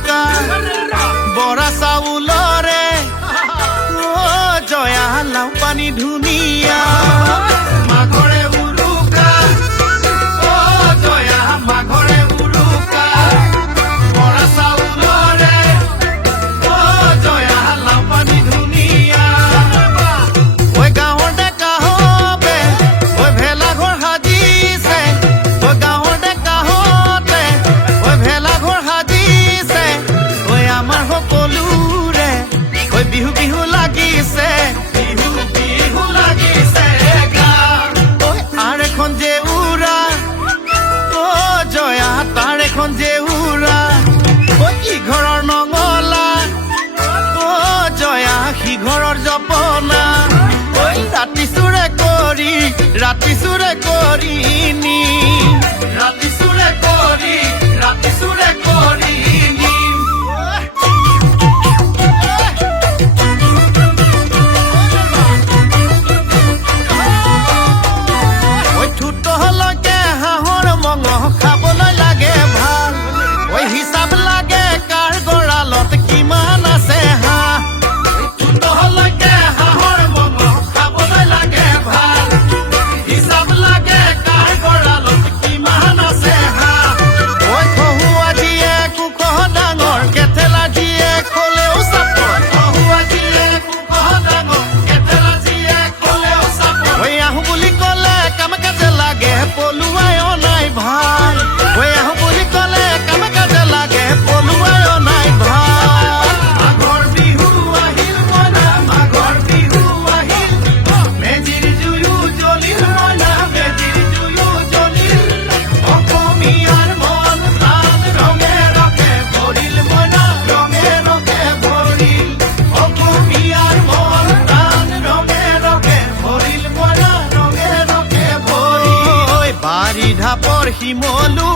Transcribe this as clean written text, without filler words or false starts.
উৰুকা বৰা চাউলৰে জয়া লাও পানী ধুনীয়া মাঘৰে উৰুকা জয়া মাঘৰে উৰুকা বৰা চাউলৰে জয়া লাও পানী ধুনীয়া ঐ গাঁৱৰ ডেকা হবে ঐ ভেলাঘৰ সাজিছে ঐ গাঁৱৰ ডেকা হতে ঐ ভেলাঘৰ সাজিছে ঐ আমাৰ সকলোৰে ঐ বিহু বিহু লাগিছে বিহু বিহু লাগিছে ঐ আৰ এখন যে উৰা জয়া তাৰ এখন যে উৰা ইঘৰৰ নঙলা জয়া সিঘৰৰ জপনা ৰাতি চুৰে কৰি নি ৰাতি চুৰে কৰি নি ঠুটলৈকে হাঁহৰ মঙহ খাবলৈ লাগে ভাল হিচাপ লাগে কাৰ গঁৰালত কিমান আছে হাঁহ ঠুটলৈকে হাঁহৰ মঙহ খাবলৈ লাগে ভাল হিচাপ লাগে কাৰ গঁৰালত কিমান আছে হাঁহ খহুৱা দিয়ে কুকহ ডাঙৰ কেথেলা দিয়ে ক'লেও চাপৰ খহুৱা দিয়ে কুকহ ডাঙৰ কেথেলা দিয়ে ক'লেও চাপৰ আহোঁ বুলি ক'লে কাম কাজে লাগে পলুৱাই অনাই ভাল আহোঁ বুলি ক'লে কাম কাজে লাগে পলুৱাই অনাই ভাল মাঘৰ বিহু আহিল মইনা মাঘৰ বিহু আহিল মেজিৰ জুয়ো জ্বলিল মইনা মেজিৰ জুয়ো জ্বলিল অসমীয়াৰ মন প্ৰাণ ৰঙে ৰঙে ভৰিল মইনা ৰঙে ৰঙে ভৰিল অসমীয়াৰ মন প্ৰাণ ৰঙে ৰঙে ভৰিল মইনা ৰঙে ৰঙে ভৰিল বাৰী ঢাপৰ শিমলু